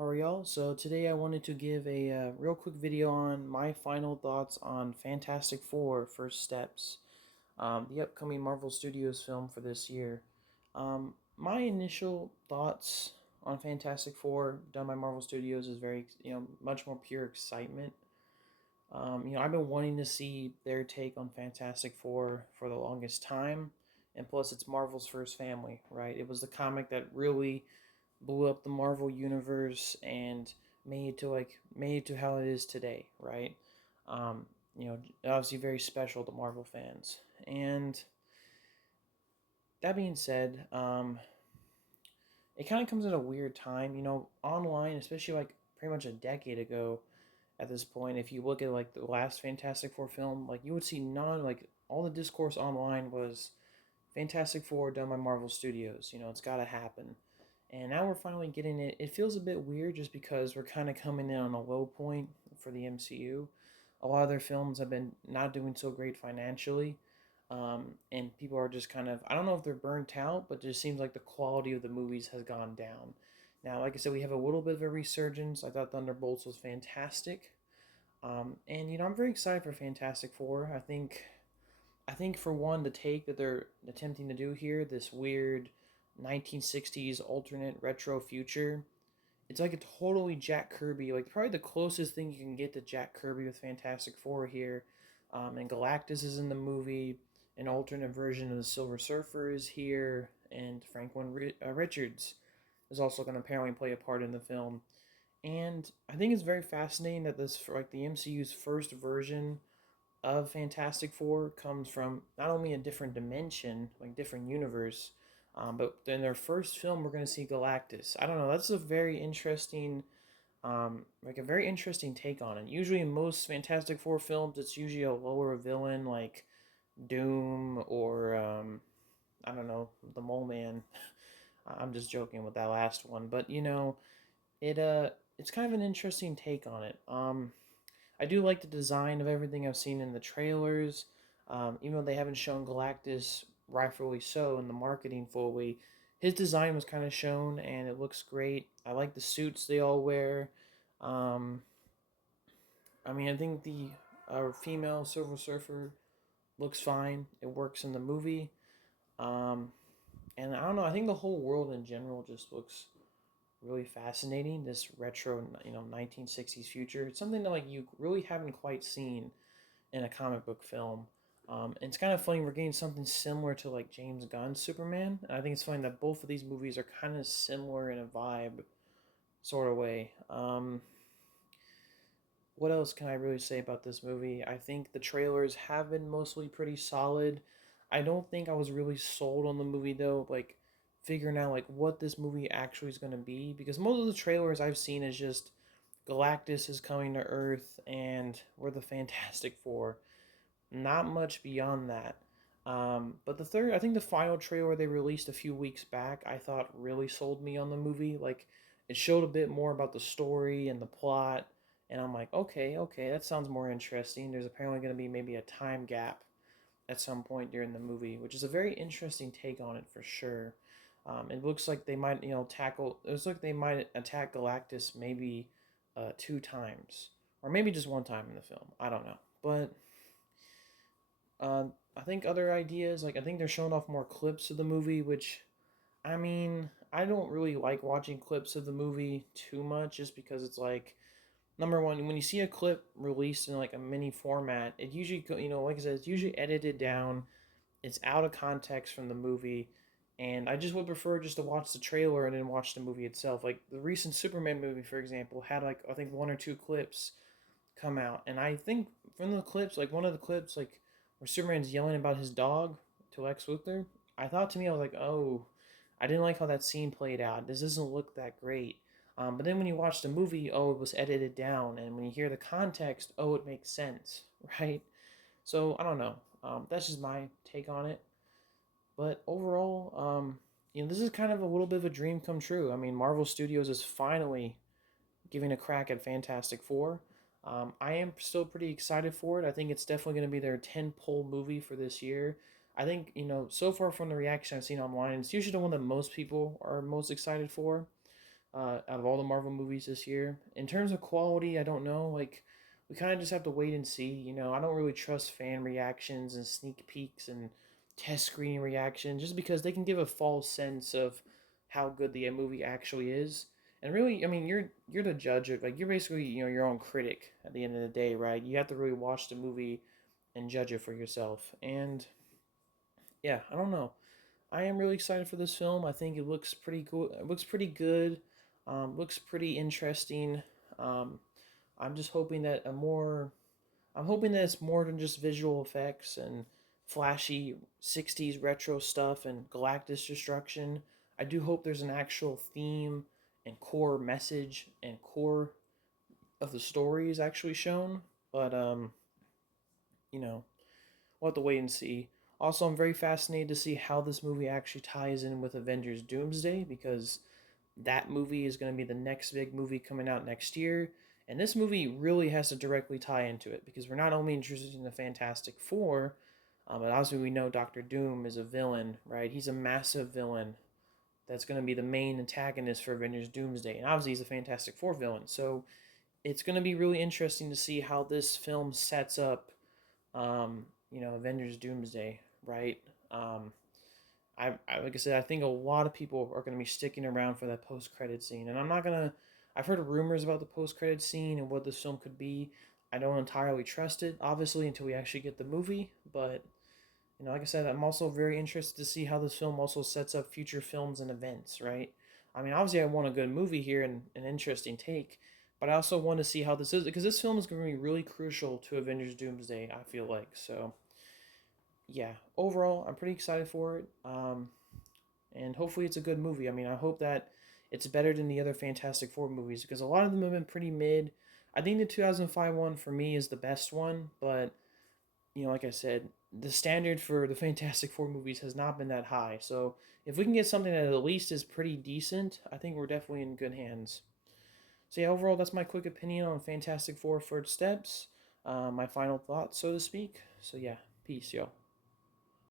Alright, y'all. So today I wanted to give a real quick video on my final thoughts on Fantastic Four: First Steps, the upcoming Marvel Studios film for this year. My initial thoughts on Fantastic Four done by Marvel Studios is very, much more pure excitement. I've been wanting to see their take on Fantastic Four for the longest time, and plus it's Marvel's first family, right? It was the comic that really blew up the Marvel universe and made it to how it is today, right? Um, Obviously very special to Marvel fans. And that being said, it kind of comes at a weird time, online, especially like pretty much a decade ago at this point. If you look at like the last Fantastic Four film, like you would see none, like all the discourse online was Fantastic Four done by Marvel Studios. It's got to happen. And now we're finally getting it. It feels a bit weird just because we're kind of coming in on a low point for the MCU. A lot of their films have been not doing so great financially. And people are just kind of, I don't know if they're burnt out, but it just seems like the quality of the movies has gone down. Now, like I said, we have a little bit of a resurgence. I thought Thunderbolts was fantastic. And I'm very excited for Fantastic Four. I think for one, the take that they're attempting to do here, this weird 1960s alternate retro future, it's like a totally Jack Kirby, like probably the closest thing you can get to Jack Kirby with Fantastic Four here. And Galactus is in the movie. An alternate version of the Silver Surfer is here, and Richards is also going to apparently play a part in the film. And I think it's very fascinating that this, like the MCU's first version of Fantastic Four comes from not only a different dimension, like different universe, but in their first film, we're going to see Galactus. I don't know. That's a very interesting, like a very interesting take on it. Usually, in most Fantastic Four films, it's usually a lower villain like Doom or I don't know, the Mole Man. I'm just joking with that last one, but it's kind of an interesting take on it. I do like the design of everything I've seen in the trailers. Even though they haven't shown Galactus, rightfully so, in the marketing fully, his design was kind of shown and it looks great. I like the suits they all wear. Um, I think the female Silver Surfer looks fine. It works in the movie. Um, and I don't know. I think the whole world in general just looks really fascinating. This retro, 1960s future. It's something that like you really haven't quite seen in a comic book film. And it's kind of funny we're getting something similar to like James Gunn's Superman. And I think it's funny that both of these movies are kind of similar in a vibe sort of way. What else can I really say about this movie? I think the trailers have been mostly pretty solid. I don't think I was really sold on the movie though, like figuring out like what this movie actually is going to be, because most of the trailers I've seen is just Galactus is coming to Earth and we're the Fantastic Four. Not much beyond that. But I think the final trailer they released a few weeks back, I thought really sold me on the movie. Like, it showed a bit more about the story and the plot, and I'm like, okay, that sounds more interesting. There's apparently going to be maybe a time gap at some point during the movie, which is a very interesting take on it for sure. It looks like they might, tackle. It looks like they might attack Galactus maybe two times, or maybe just one time in the film. I don't know, but I think other ideas, like I think they're showing off more clips of the movie, which, I don't really like watching clips of the movie too much, just because it's like, number one, when you see a clip released in like a mini format, it usually, like I said, it's usually edited down, it's out of context from the movie, and I just would prefer just to watch the trailer and then watch the movie itself. Like the recent Superman movie, for example, had like I think one or two clips come out, and I think from the clips, like one of the clips, like where Superman's yelling about his dog to Lex Luthor, I thought to me, I was like, oh, I didn't like how that scene played out. This doesn't look that great. But then when you watch the movie, oh, it was edited down, and when you hear the context, oh, it makes sense, right? So I don't know. That's just my take on it. But overall, this is kind of a little bit of a dream come true. I mean, Marvel Studios is finally giving a crack at Fantastic Four. I am still pretty excited for it. I think it's definitely going to be their 10 pole movie for this year. I think, so far from the reaction I've seen online, it's usually the one that most people are most excited for out of all the Marvel movies movies this year. In terms of quality, I don't know. Like, we kind of just have to wait and see. I don't really trust fan reactions and sneak peeks and test screening reactions just because they can give a false sense of how good the movie actually is. And really, I mean, you're the judge of, like, you're basically, your own critic at the end of the day, right? You have to really watch the movie and judge it for yourself. And yeah, I don't know. I am really excited for this film. I think it looks pretty cool. It looks pretty good. Looks pretty interesting. Um, I'm just hoping that a more. I'm hoping that it's more than just visual effects and flashy '60s retro stuff and Galactus destruction. I do hope there's an actual theme and core message and core of the story is actually shown. But you know, we'll have to wait and see. Also, I'm very fascinated to see how this movie actually ties in with Avengers Doomsday because that movie is going to be the next big movie coming out next year. And this movie really has to directly tie into it because we're not only introducing the Fantastic Four, but obviously we know Doctor Doom is a villain, right? He's a massive villain that's going to be the main antagonist for Avengers Doomsday. And obviously he's a Fantastic Four villain. So it's going to be really interesting to see how this film sets up Avengers Doomsday, right? Um, like I said, I think a lot of people are going to be sticking around for that post credit scene, and I'm not gonna. I've heard rumors about the post credit scene and what this film could be. I don't entirely trust it, obviously, until we actually get the movie. But like I said, I'm also very interested to see how this film also sets up future films and events, right? I mean, obviously, I want a good movie here and an interesting take, but I also want to see how this is because this film is going to be really crucial to Avengers Doomsday. I feel like so. Yeah, overall, I'm pretty excited for it. And hopefully it's a good movie. I mean, I hope that it's better than the other Fantastic Four movies because a lot of them have been pretty mid. I think the 2005 one for me is the best one, but like I said, the standard for the Fantastic Four movies has not been that high. So if we can get something that at least is pretty decent, I think we're definitely in good hands. So yeah, overall, that's my quick opinion on Fantastic Four First Steps. My final thoughts, so to speak. So yeah, peace, y'all.